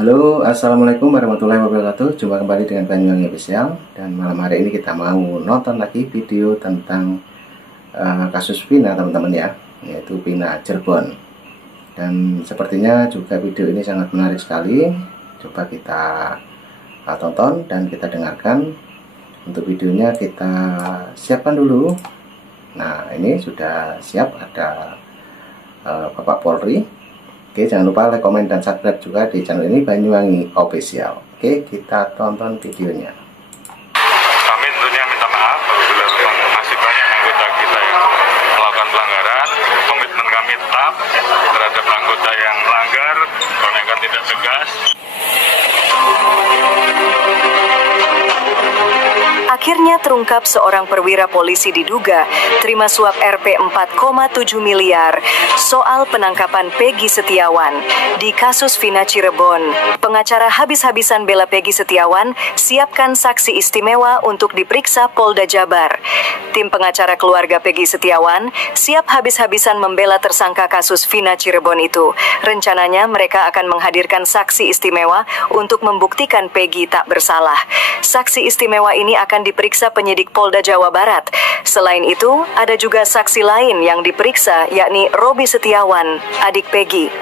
Halo, assalamualaikum warahmatullahi wabarakatuh. Jumpa kembali dengan Banyuwangi Official. Dan malam hari ini kita mau nonton lagi video tentang kasus Vina, teman-teman ya, yaitu Vina Cirebon. Dan sepertinya juga video ini sangat menarik sekali. Coba kita tonton dan kita dengarkan. Untuk videonya kita siapkan dulu. Nah, ini sudah siap, ada Bapak Polri. Oke, jangan lupa like, komen, dan subscribe juga di channel ini Banyuwangi Official. Oke, kita tonton videonya. Kami tentunya minta maaf apabila memang masih banyak anggota kita yang melakukan pelanggaran. Komitmen kami tetap terhadap anggota yang melanggar, penindakan tidak tegas. Akhirnya terungkap seorang perwira polisi diduga terima suap Rp 4,7 miliar soal penangkapan Peggy Setiawan di kasus Vina Cirebon. Pengacara habis-habisan bela Peggy Setiawan siapkan saksi istimewa untuk diperiksa Polda Jabar. Tim pengacara keluarga Peggy Setiawan siap habis-habisan membela tersangka kasus Vina Cirebon itu. Rencananya mereka akan menghadirkan saksi istimewa untuk membuktikan Peggy tak bersalah. Saksi istimewa ini akan diperiksa penyidik Polda Jawa Barat. Selain itu, ada juga saksi lain yang diperiksa, yakni Robi Setiawan, adik Peggy.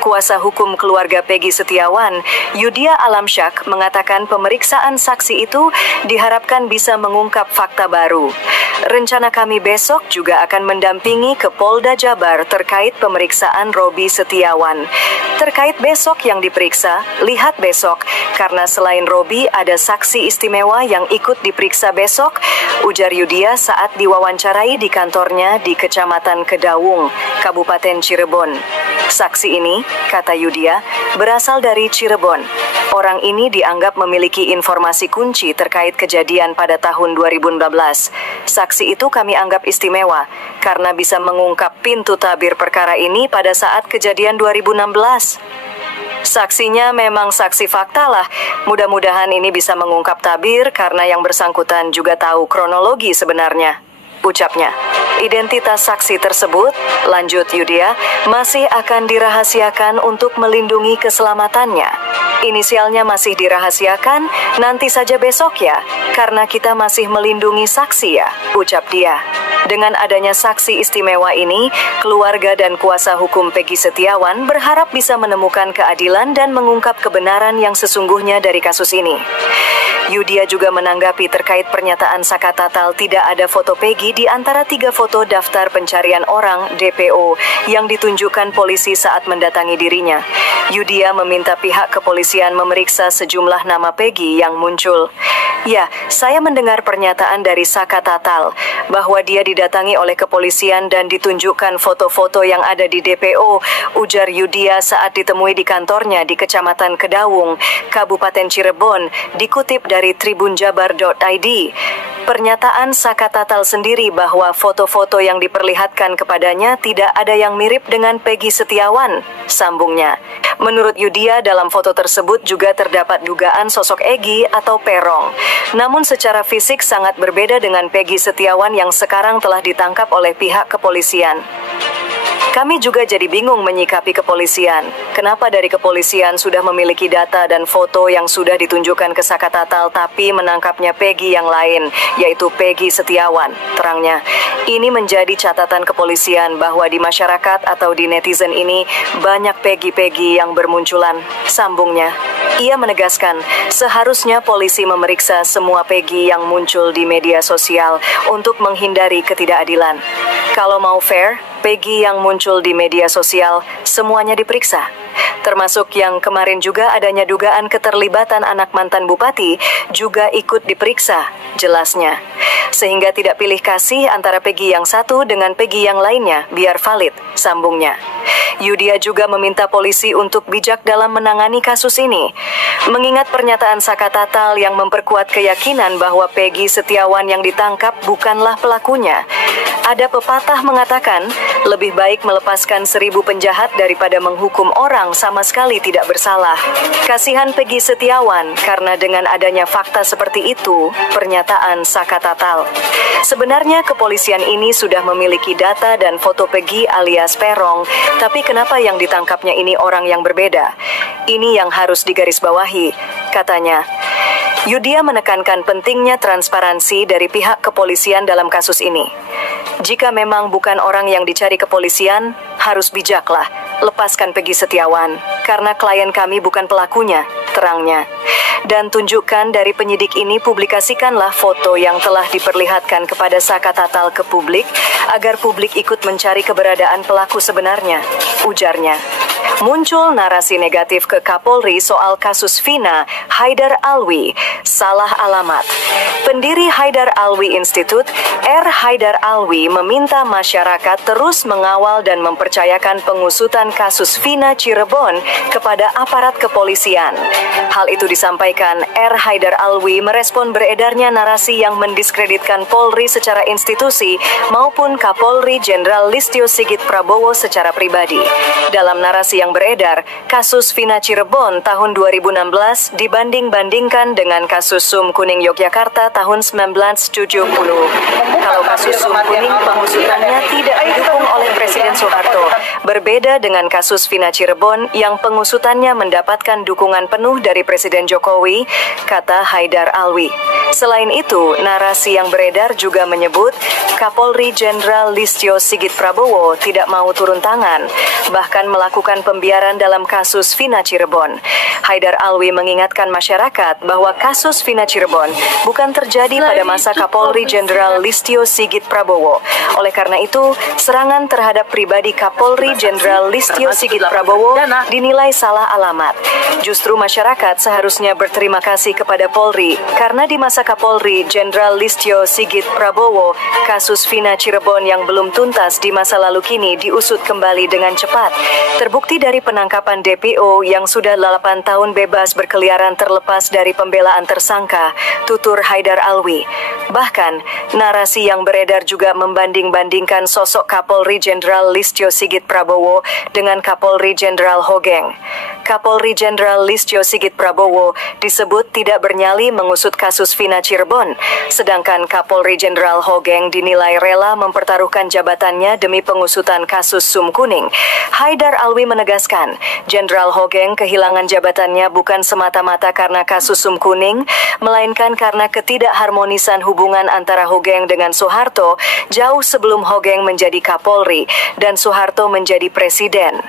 Kuasa hukum keluarga Peggy Setiawan, Yudia Alamsyak, mengatakan pemeriksaan saksi itu diharapkan bisa mengungkap fakta baru. Rencana kami besok juga akan mendampingi ke Polda Jabar terkait pemeriksaan Robi Setiawan. Terkait besok yang diperiksa, lihat besok, karena selain Robi ada saksi istimewa yang ikut diperiksa besok, ujar Yudia saat diwawancarai di kantornya di Kecamatan Kedawung, Kabupaten Cirebon. Saksi ini, kata Yudia, berasal dari Cirebon. Orang ini dianggap memiliki informasi kunci terkait kejadian pada tahun 2014. Saksi itu kami anggap istimewa, karena bisa mengungkap pintu tabir perkara ini pada saat kejadian 2016. Saksinya memang saksi fakta lah. Mudah-mudahan ini bisa mengungkap tabir karena yang bersangkutan juga tahu kronologi sebenarnya, ucapnya. Identitas saksi tersebut, lanjut Yudia, masih akan dirahasiakan untuk melindungi keselamatannya. Inisialnya masih dirahasiakan, nanti saja besok ya, karena kita masih melindungi saksi ya, ucap dia. Dengan adanya saksi istimewa ini, keluarga dan kuasa hukum Peggy Setiawan berharap bisa menemukan keadilan dan mengungkap kebenaran yang sesungguhnya dari kasus ini. Yudia juga menanggapi terkait pernyataan Saka Tatal tidak ada foto Peggy di antara 3 foto daftar pencarian orang (DPO) yang ditunjukkan polisi saat mendatangi dirinya. Yudia meminta pihak kepolisian memeriksa sejumlah nama Peggy yang muncul. Ya, saya mendengar pernyataan dari Saka Tatal bahwa dia didatangi oleh kepolisian dan ditunjukkan foto-foto yang ada di DPO, ujar Yudia saat ditemui di kantornya di Kecamatan Kedawung, Kabupaten Cirebon, dikutip dari tribunjabar.id. Pernyataan Saka Tatal sendiri bahwa foto-foto yang diperlihatkan kepadanya tidak ada yang mirip dengan Peggy Setiawan, sambungnya. Menurut Yudia, dalam foto tersebut juga terdapat dugaan sosok Egy atau Perong. Namun secara fisik sangat berbeda dengan Peggy Setiawan yang sekarang telah ditangkap oleh pihak kepolisian. Kami juga jadi bingung menyikapi kepolisian. Kenapa dari kepolisian sudah memiliki data dan foto yang sudah ditunjukkan ke Saka Tatal tapi menangkapnya Peggy yang lain, yaitu Peggy Setiawan, terangnya. Ini menjadi catatan kepolisian bahwa di masyarakat atau di netizen ini banyak Peggy-Peggy yang bermunculan, sambungnya. Ia menegaskan, seharusnya polisi memeriksa semua Peggy yang muncul di media sosial untuk menghindari ketidakadilan. Kalau mau fair, Peggy yang muncul di media sosial semuanya diperiksa. Termasuk yang kemarin juga adanya dugaan keterlibatan anak mantan bupati juga ikut diperiksa, jelasnya. Sehingga tidak pilih kasih antara Peggy yang satu dengan Peggy yang lainnya, biar valid, sambungnya. Yudia juga meminta polisi untuk bijak dalam menangani kasus ini. Mengingat pernyataan Saka Tatal yang memperkuat keyakinan bahwa Peggy Setiawan yang ditangkap bukanlah pelakunya. Ada pepatah mengatakan, lebih baik melepaskan 1000 penjahat daripada menghukum orang sama sekali tidak bersalah. Kasihan Peggy Setiawan karena dengan adanya fakta seperti itu, pernyataan Saka Tatal. Sebenarnya kepolisian ini sudah memiliki data dan foto Peggy alias Peron, tapi kenapa yang ditangkapnya ini orang yang berbeda? Ini yang harus digarisbawahi, katanya. Yudia menekankan pentingnya transparansi dari pihak kepolisian dalam kasus ini. Jika memang bukan orang yang dicari kepolisian, harus bijaklah, lepaskan Peggy Setiawan, karena klien kami bukan pelakunya, terangnya. Dan tunjukkan dari penyidik ini, publikasikanlah foto yang telah diperlihatkan kepada Saka Tatal ke publik, agar publik ikut mencari keberadaan pelaku sebenarnya, ujarnya. Muncul narasi negatif ke Kapolri soal kasus Vina, Haidar Alwi, salah alamat. Pendiri Haidar Alwi Institute, R. Haidar Alwi, meminta masyarakat terus mengawal dan mempercayakan pengusutan kasus Vina Cirebon kepada aparat kepolisian. Hal itu disampaikan R. Haidar Alwi merespon beredarnya narasi yang mendiskreditkan Polri secara institusi maupun Kapolri Jenderal Listio Sigit Prabowo secara pribadi. Dalam narasi yang beredar, kasus Vina Cirebon tahun 2016 dibanding-bandingkan dengan kasus Sum Kuning Yogyakarta tahun 1970. Kalau kasus Sum Kuning pengusutannya tidak didukung oleh Presiden Soeharto, berbeda dengan kasus Vina Cirebon yang pengusutannya mendapatkan dukungan penuh dari Presiden Jokowi, kata Haidar Alwi. Selain itu, narasi yang beredar juga menyebut Kapolri Jenderal Listio Sigit Prabowo tidak mau turun tangan, bahkan melakukan pembiaran dalam kasus Vina Cirebon. Haidar Alwi mengingatkan masyarakat bahwa kasus Vina Cirebon bukan terjadi pada masa Kapolri Jenderal Listio Sigit Prabowo. Oleh karena itu, serangan terhadap pribadi Kapolri Jenderal Listio Sigit Prabowo dinilai salah alamat. Justru masyarakat seharusnya berterima kasih kepada Polri, karena di masa Kapolri Jenderal Listio Sigit Prabowo, kasus Vina Cirebon yang belum tuntas di masa lalu kini diusut kembali dengan cepat. Terbukti dari penangkapan DPO yang sudah 8 tahun bebas berkeliaran terlepas dari pembelaan tersangka, tutur Haidar Alwi. Bahkan, narasi yang beredar juga membanding-bandingkan sosok Kapolri Jenderal Listio Sigit Prabowo dengan Kapolri Jenderal Hogeng. Kapolri Jenderal Listio Sigit Prabowo disebut tidak bernyali mengusut kasus Vina Cirebon, sedangkan Kapolri Jenderal Hogeng dinilai rela mempertaruhkan jabatannya demi pengusutan kasus Sum Kuning. Haidar Alwi menegaskan, Jenderal Hogeng kehilangan jabatannya bukan semata-mata karena kasus Sum Kuning, melainkan karena ketidakharmonisan hubungan antara Hogeng dengan Soeharto jauh sebelum Hogeng menjadi Kapolri dan Soeharto menjadi presiden.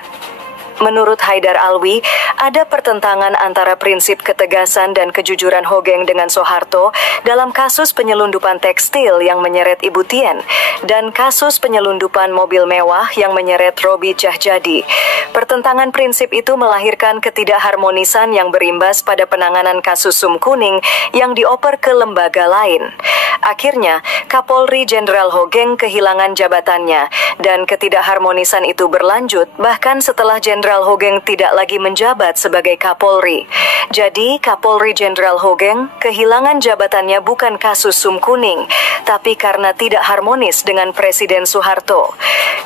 Menurut Haidar Alwi, ada pertentangan antara prinsip ketegasan dan kejujuran Hogeng dengan Soeharto dalam kasus penyelundupan tekstil yang menyeret Ibu Tien dan kasus penyelundupan mobil mewah yang menyeret Robi Cahjadi. Pertentangan prinsip itu melahirkan ketidakharmonisan yang berimbas pada penanganan kasus Sum Kuning yang dioper ke lembaga lain. Akhirnya, Kapolri Jenderal Hogeng kehilangan jabatannya dan ketidakharmonisan itu berlanjut bahkan setelah Jenderal Hogeng tidak lagi menjabat sebagai Kapolri. Jadi, Kapolri Jenderal Hogeng kehilangan jabatannya bukan kasus Sum Kuning, tapi karena tidak harmonis dengan Presiden Soeharto.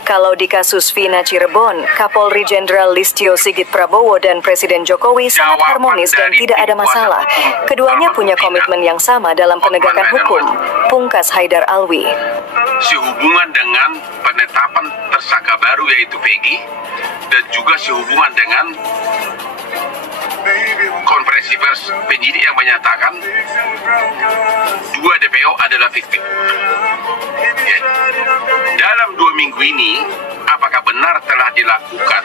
Kalau di kasus Vina Cirebon, Kapolri Jenderal Listio Sigit Prabowo dan Presiden Jokowi sangat harmonis dan tidak ada masalah. Keduanya punya komitmen yang sama dalam penegakan hukum, pungkas Haidar Alwi. Sehubungan dengan penetapan tersangka baru yaitu Peggy, dan juga sehubungan dengan konferensi pers penyidik yang menyatakan 2 DPO adalah fiktif. Ya. Dalam 2 minggu ini, apakah benar telah dilakukan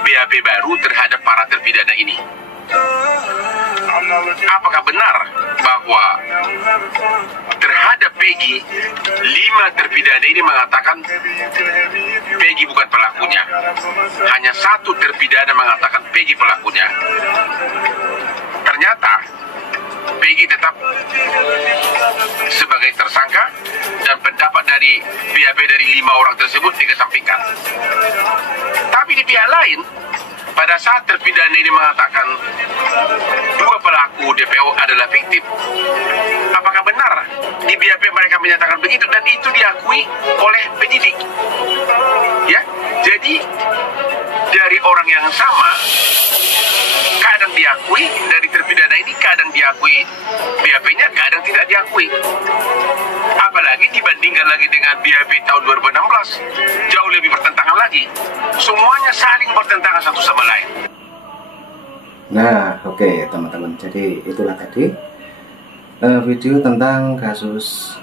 BAP baru terhadap para terpidana ini? Apakah benar bahwa terhadap Peggy 5 terpidana ini mengatakan Peggy bukan pelakunya, hanya 1 terpidana mengatakan Peggy pelakunya? Ternyata Peggy tetap sebagai tersangka dan pendapat dari BAP dari 5 orang tersebut dikesampingkan. Tapi di pihak lain, pada saat terpidana ini mengatakan 2 pelaku DPO adalah fiktif, apakah benar di BAP mereka menyatakan begitu dan itu diakui oleh penyidik? Ya, jadi dari orang yang sama kadang diakui dari terpidana ini, kadang diakui BAP-nya, kadang tidak diakui. Apalagi dibandingkan lagi dengan BAP tahun 2016, jauh lebih bertentangan lagi. Semuanya saling bertentangan satu sama lain. Nah, oke teman-teman, jadi itulah tadi video tentang kasus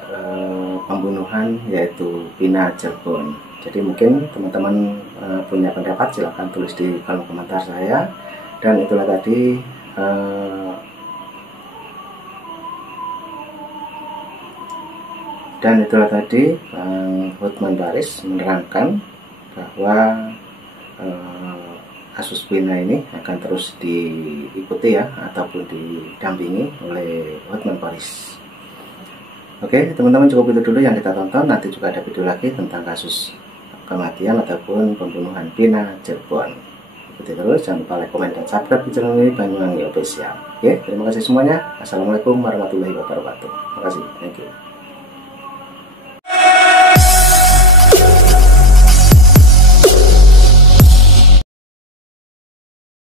pembunuhan yaitu Vina Cirebon. Jadi mungkin teman-teman punya pendapat, silahkan tulis di kolom komentar saya. Dan itulah tadi Bang Hotman Paris menerangkan bahwa kasus Vina ini akan terus diikuti ya, ataupun didampingi oleh Hotman Paris. Oke teman-teman, cukup itu dulu yang kita tonton. Nanti juga ada video lagi tentang kasus kematian ataupun pembunuhan Vina Cirebon. Ikuti terus, jangan lupa like, komen, dan subscribe di channel ini Banyuwangi Official. Oke, terima kasih semuanya. Assalamualaikum warahmatullahi wabarakatuh. Terima kasih, thank you.